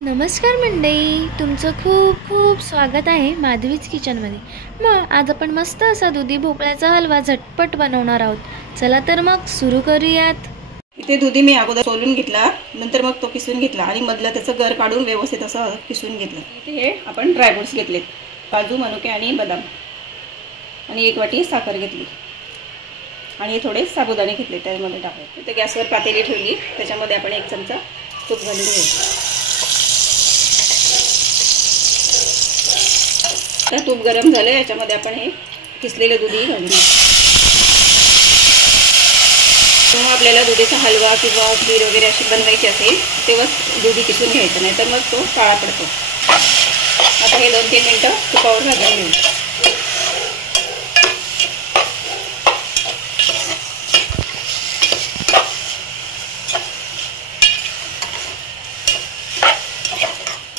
नमस्कार मंडळी, तुमचं खूप खूप स्वागत आहे माधवीज किचनमध्ये। मग आज आपण मस्त असा दुधी भोपळ्याचा हलवा झटपट बनवणार आहोत। चला तर मग सुरू करूयात। इथे दुधी मी अगोदर सोलून घेतला, नंतर मग तो किसून घेतला आणि मधला त्याचं गर काढून व्यवस्थित असं किसून घेतलं। इथे हे आपण ड्रायफ्रुट्स घेतलेत, काजू, मनुके आणि बदाम, आणि एक वाटी साखर घेतली आणि हे थोडे साबुदाणे घेतले त्यामध्ये टाकले। इथे गॅसवर पातेली ठेवली, त्याच्यामध्ये आपण एक चमचा तूप घालून घेऊ। आता तूप गरम झालं, याच्यामध्ये आपण हे किसलेले दुधी घालून घेऊ। जेव्हा आपल्याला दुधीचा हलवा किंवा खीर वगैरे अशी बनवायची असेल तेव्हा दुधी किसून घ्यायचं, नाही तर मग तो काळा पडतो। आता हे 2-3 मिनिटं तुपावर भाजून घेऊ।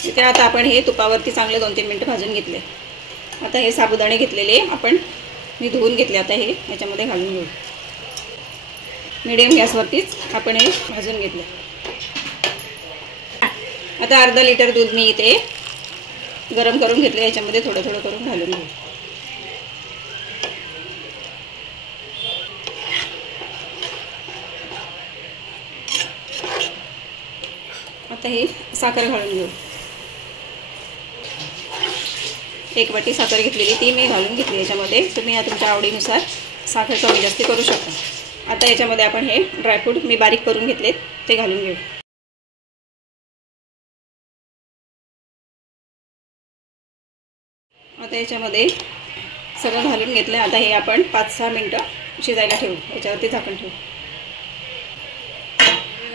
इथे आता आपण हे तुपावरती चांगले 2-3 मिनिटं भाजून घेतले। आता हे साबुदाणे घेतलेले मी धुवून घेतले, आता हे याच्यामध्ये घालून घेऊ। मीडियम गॅसवरतीच आपण हे भाजून घेतले। आता अर्धा लिटर दूध मी इथे गरम करून घेतले, याच्यामध्ये थोडं थोडं करून घालून घेऊ। आता हे साखर घालून घेऊ। 1 वाटी साखर घेतलेली ती मी घालून घेतली याच्यामध्ये। तुम्ही तुमच्या आवडीनुसार साखर कमी जास्त करू शकता। आता याच्यामध्ये आपण हे ड्रायफ्रूट मी बारीक करून घेतलेत ते घालून घेऊ। आता याच्यामध्ये सगळं घालून घेतलं। आता हे आपण 5-6 मिनिटं शिजायला ठेवू, याच्यावरती झाकण ठेवू।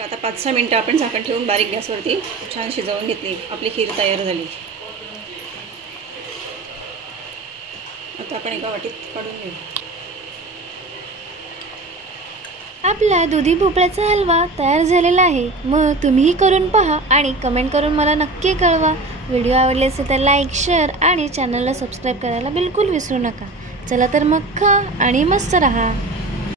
आता 5-6 मिनिटं आपण झाकण ठेवून बारीक गॅसवरती छान शिजवून घेतली। आपली खीर तयार झाली। आता आपण एका वाटीत काढून घेऊ। आपला दुधी भोपळ्याचा हलवा तयार झालेला आहे। मग तुम्हीही करून पहा आणि कमेंट करून मला नक्की कळवा। व्हिडिओ आवडले असेल तर लाईक, शेअर आणि चॅनलला सबस्क्राईब करायला बिलकुल विसरू नका। चला तर मग खा आणि मस्त रहा।